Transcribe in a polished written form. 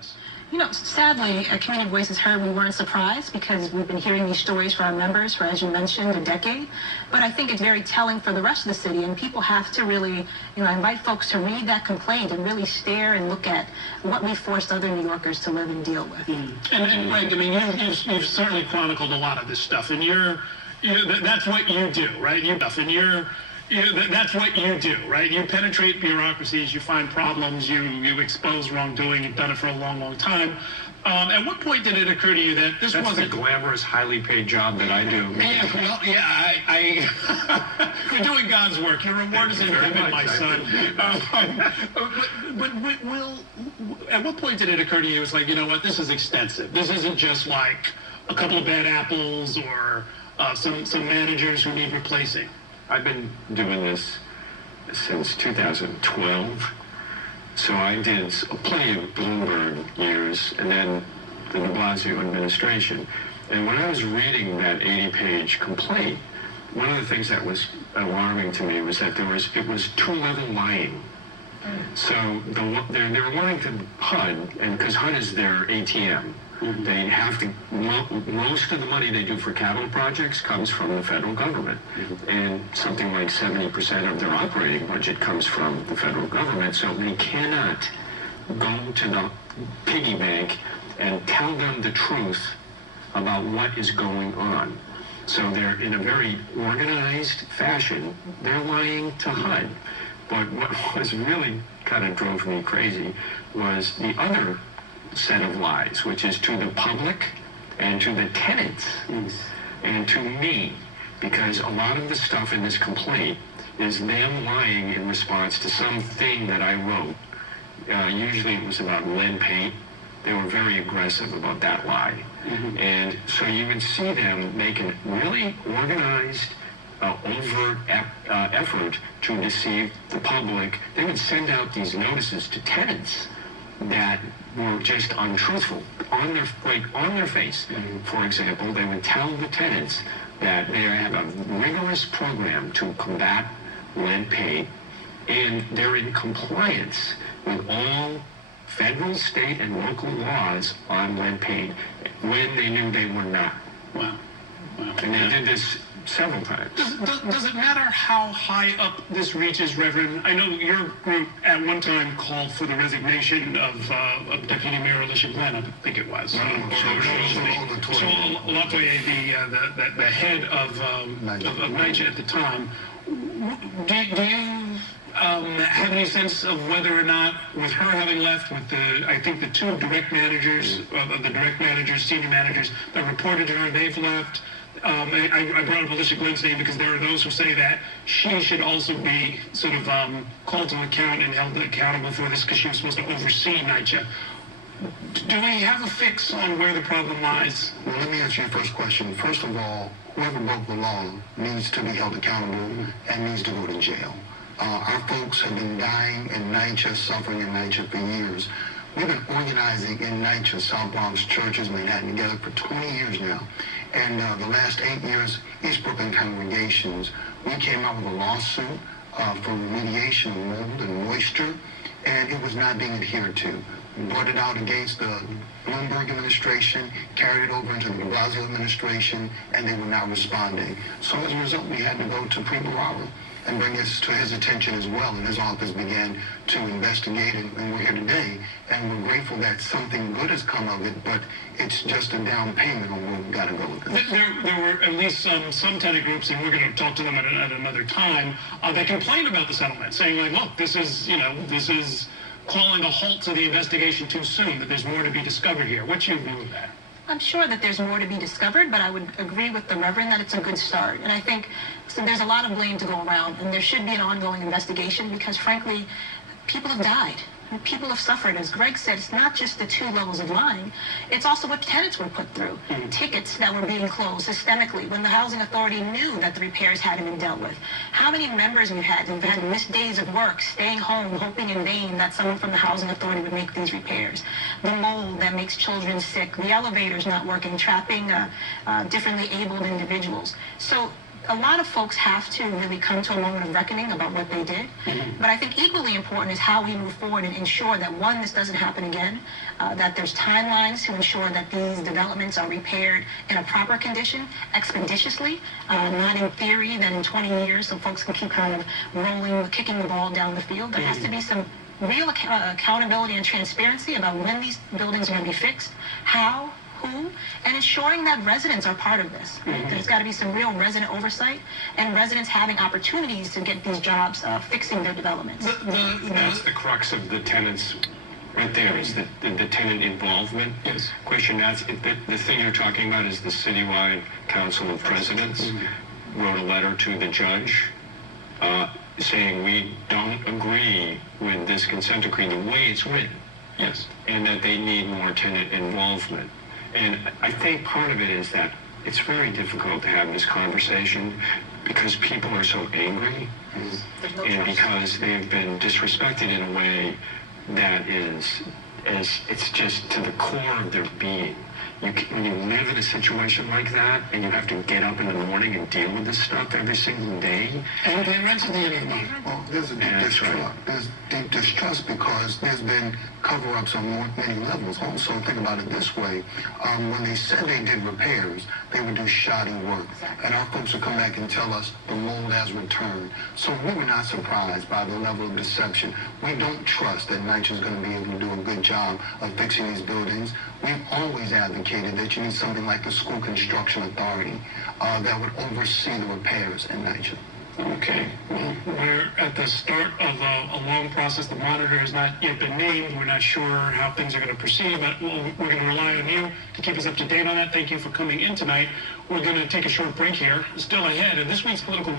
was? You know, sadly, Community Voices heard we weren't surprised because we've been hearing these stories for our members for, as you mentioned, a decade. But I think it's very telling for the rest of the city, and people have to really, invite folks to read that complaint and really stare and look at what we forced other New Yorkers to live and deal with. And Greg, I mean, you've certainly chronicled a lot of this stuff, and that's what you do, right? That's what you do, right? You penetrate bureaucracies, you find problems, you expose wrongdoing. You've done it for a long, long time. At what point did it occur to you that this wasn't... That's the glamorous, highly paid job that I do. Yeah, well, yeah, you're doing God's work. Your reward is in heaven, my son. But Will, at what point did it occur to you, it's like, you know what, this is extensive. This isn't just like a couple of bad apples or some managers who need replacing. I've been doing this since 2012. So I did plenty of Bloomberg years and then the Blasio administration. And when I was reading that 80-page complaint, one of the things that was alarming to me was that it was two-level lying. So they were lying to HUD, and because HUD is their ATM. They have to, most of the money they do for capital projects comes from the federal government. And something like 70% of their operating budget comes from the federal government. So they cannot go to the piggy bank and tell them the truth about what is going on. So they're in a very organized fashion, they're lying to HUD. But what was really kind of drove me crazy was the other set of lies, which is to the public and to the tenants and to me, because a lot of the stuff in this complaint is them lying in response to something that I wrote. Usually it was about lead paint. They were very aggressive about that lie. And so you would see them make a really organized, overt effort to deceive the public. They would send out these notices to tenants that were just untruthful on their face. For example, they would tell the tenants that they have a rigorous program to combat lead paint, and they're in compliance with all federal, state, and local laws on lead paint when they knew they were not. Wow. And they did this several times. Does it matter how high up this reaches, Reverend? I know your group at one time called for the resignation of Deputy Mayor Alicia Glenn, I think it was. So Latoya, the head of NYCHA at the time. Do you have any sense of whether or not, with her having left, with I think the two direct managers, senior managers that reported to her, they've left. I brought up Alicia Glenn's name because there are those who say that she should also be sort of called to account and held accountable for this because she was supposed to oversee NYCHA. Do we have a fix on where the problem lies? Well, let me answer your first question. First of all, whoever broke the law needs to be held accountable and needs to go to jail. Our folks have been dying in NYCHA, suffering in NYCHA for years. We've been organizing in NYCHA, South Bronx churches, Manhattan, together for 20 years now. And the last 8 years, East Brooklyn congregations, we came out with a lawsuit for remediation of mold and moisture, and it was not being adhered to. We brought it out against the Bloomberg administration, carried it over into the Blasio administration, and they were not responding. So as a result, we had to go to Primo Rara and bring this to his attention as well. And his office began to investigate, and we're here today. And we're grateful that something good has come of it, but it's just a down payment on where we've got to go with this. There were at least some tenant groups, and we're going to talk to them at another time, that complained about the settlement, saying, like, look, this is calling a halt to the investigation too soon, that there's more to be discovered here. What's your view of that? I'm sure that there's more to be discovered, but I would agree with the Reverend that it's a good start. And I think there's a lot of blame to go around, and there should be an ongoing investigation because, frankly, people have died. People have suffered. As Greg said, it's not just the two levels of lying. It's also what tenants were put through. Tickets that were being closed systemically when the housing authority knew that the repairs hadn't been dealt with. How many members we've had who've had missed days of work, staying home, hoping in vain that someone from the housing authority would make these repairs. The mold that makes children sick. The elevators not working, trapping differently abled individuals. So a lot of folks have to really come to a moment of reckoning about what they did. But I think equally important is how we move forward and ensure that, one, this doesn't happen again, that there's timelines to ensure that these developments are repaired in a proper condition, expeditiously, not in theory, that in 20 years so folks can keep kind of kicking the ball down the field. There has to be some real accountability and transparency about when these buildings are going to be fixed, how, who, and ensuring that residents are part of this. Right? There's got to be some real resident oversight and residents having opportunities to get these jobs fixing their developments. That's the crux of the tenants right there, is the tenant involvement question. That's the thing you're talking about is the citywide council of presidents wrote a letter to the judge saying we don't agree with this consent decree the way it's written. Yes. And that they need more tenant involvement. And I think part of it is that it's very difficult to have this conversation because people are so angry and because they've been disrespected in a way that it's just to the core of their being. When you live in a situation like that and you have to get up in the morning and deal with this stuff every single day. And pay rent at the end of the month. Well, there's a deep distrust. Right. There's deep distrust because there's been cover-ups on many levels. Also, think about it this way. When they said they did repairs, they would do shoddy work. Exactly. And our folks would come back and tell us the mold has returned. So we were not surprised by the level of deception. We don't trust that NYCHA is going to be able to do a good job of fixing these buildings. We've always advocated that you need something like the School Construction Authority that would oversee the repairs in NYCHA. Okay, well, we're at the start of a long process. The monitor has not yet been named. We're not sure how things are going to proceed, but we're going to rely on you to keep us up to date on that. Thank you for coming in tonight. We're going to take a short break here. Still ahead in this week's political...